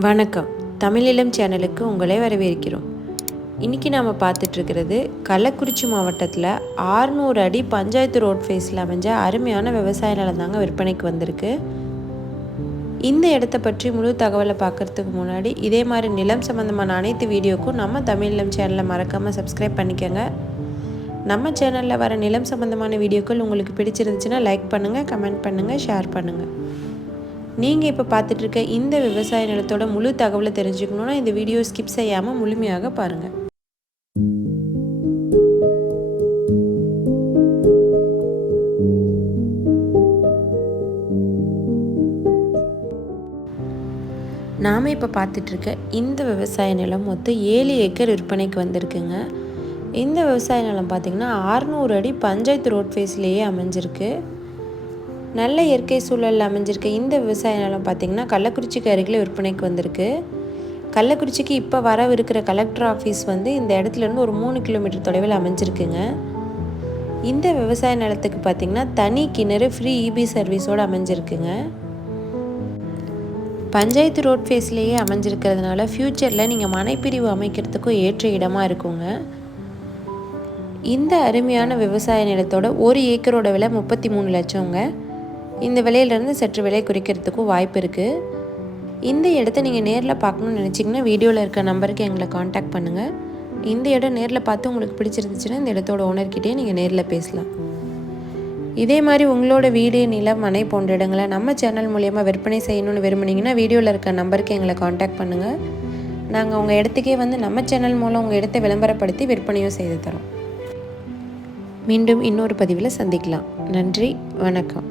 வணக்கம். தமிழீழம் சேனலுக்கு உங்களை வரவேற்கிறோம். இன்றைக்கி நாம் பார்த்துட்ருக்கிறது கள்ளக்குறிச்சி மாவட்டத்தில் 600 அடி பஞ்சாயத்து ரோட் ஃபேஸில் அமைஞ்ச அருமையான விவசாய நிலம் தாங்க விற்பனைக்கு வந்திருக்கு. இந்த இடத்த பற்றி முழு தகவலை பார்க்குறதுக்கு முன்னாடி இதே மாதிரி நிலம் சம்மந்தமான அனைத்து வீடியோக்கும் நம்ம தமிழீழம் சேனலை மறக்காமல் சப்ஸ்கிரைப் பண்ணிக்கோங்க. நம்ம சேனலில் வர நிலம் சம்மந்தமான வீடியோக்கள் உங்களுக்கு பிடிச்சிருந்துச்சுன்னா லைக் பண்ணுங்கள், கமெண்ட் பண்ணுங்கள், ஷேர் பண்ணுங்கள். நீங்கள் இப்போ பார்த்துட்ருக்க இந்த விவசாய நிலத்தோட முழு தகவலை தெரிஞ்சுக்கணுன்னா இந்த வீடியோ ஸ்கிப் செய்யாமல் முழுமையாக பாருங்கள். நாம் இப்போ பார்த்துட்ருக்க இந்த விவசாய நிலம் மொத்தம் 7 ஏக்கர் விற்பனைக்கு வந்திருக்குங்க. இந்த விவசாய நிலம் பார்த்திங்கன்னா 600 அடி பஞ்சாயத்து ரோட் ஃபேஸ்லேயே அமைஞ்சிருக்கு. நல்ல இயற்கை சூழலில் அமைஞ்சிருக்க இந்த விவசாய நிலம் பார்த்திங்கன்னா கள்ளக்குறிச்சிக்கு அருகில் விற்பனைக்கு வந்திருக்கு. கள்ளக்குறிச்சிக்கு இப்போ வரவிருக்கிற கலெக்டர் ஆஃபீஸ் இந்த இடத்துலேருந்து ஒரு 3 கிலோமீட்டர் தொலைவில் அமைஞ்சிருக்குங்க. இந்த விவசாய நிலத்துக்கு பார்த்திங்கன்னா தனி கிணறு ஃப்ரீ இபி சர்வீஸோடு அமைஞ்சிருக்குங்க. பஞ்சாயத்து ரோட் ஃபேஸ்லேயே அமைஞ்சிருக்கிறதுனால ஃப்யூச்சரில் நீங்கள் மனைப்பிரிவு அமைக்கிறதுக்கும் ஏற்ற இடமாக இருக்குங்க. இந்த அருமையான விவசாய நிலத்தோட ஒரு ஏக்கரோட விலை 33 லட்சங்க. இந்த விலையிலேருந்து சற்று விலை குறைக்கிறதுக்கும் வாய்ப்பு இருக்குது. இந்த இடத்த நீங்கள் நேரில் பார்க்கணுன்னு நினச்சிங்கன்னா வீடியோவில் இருக்க நம்பருக்கு எங்களை காண்டாக்ட் பண்ணுங்கள். இந்த இடம் நேரில் பார்த்து உங்களுக்கு பிடிச்சிருந்துச்சுன்னா இந்த இடத்தோட ஓனர்கிட்டே நீங்கள் நேரில் பேசலாம். இதே மாதிரி உங்களோட வீடு, நிலம், மனை போன்ற இடங்களை நம்ம சேனல் மூலயமா விற்பனை செய்யணும்னு விரும்புனீங்கன்னா வீடியோவில் இருக்க நம்பருக்கு எங்களை காண்டாக்ட் பண்ணுங்கள். நாங்கள் உங்கள் இடத்துக்கே நம்ம சேனல் மூலம் உங்கள் இடத்தை விளம்பரப்படுத்தி விற்பனையும் செய்து தரோம். மீண்டும் இன்னொரு பதிவில் சந்திக்கலாம். நன்றி, வணக்கம்.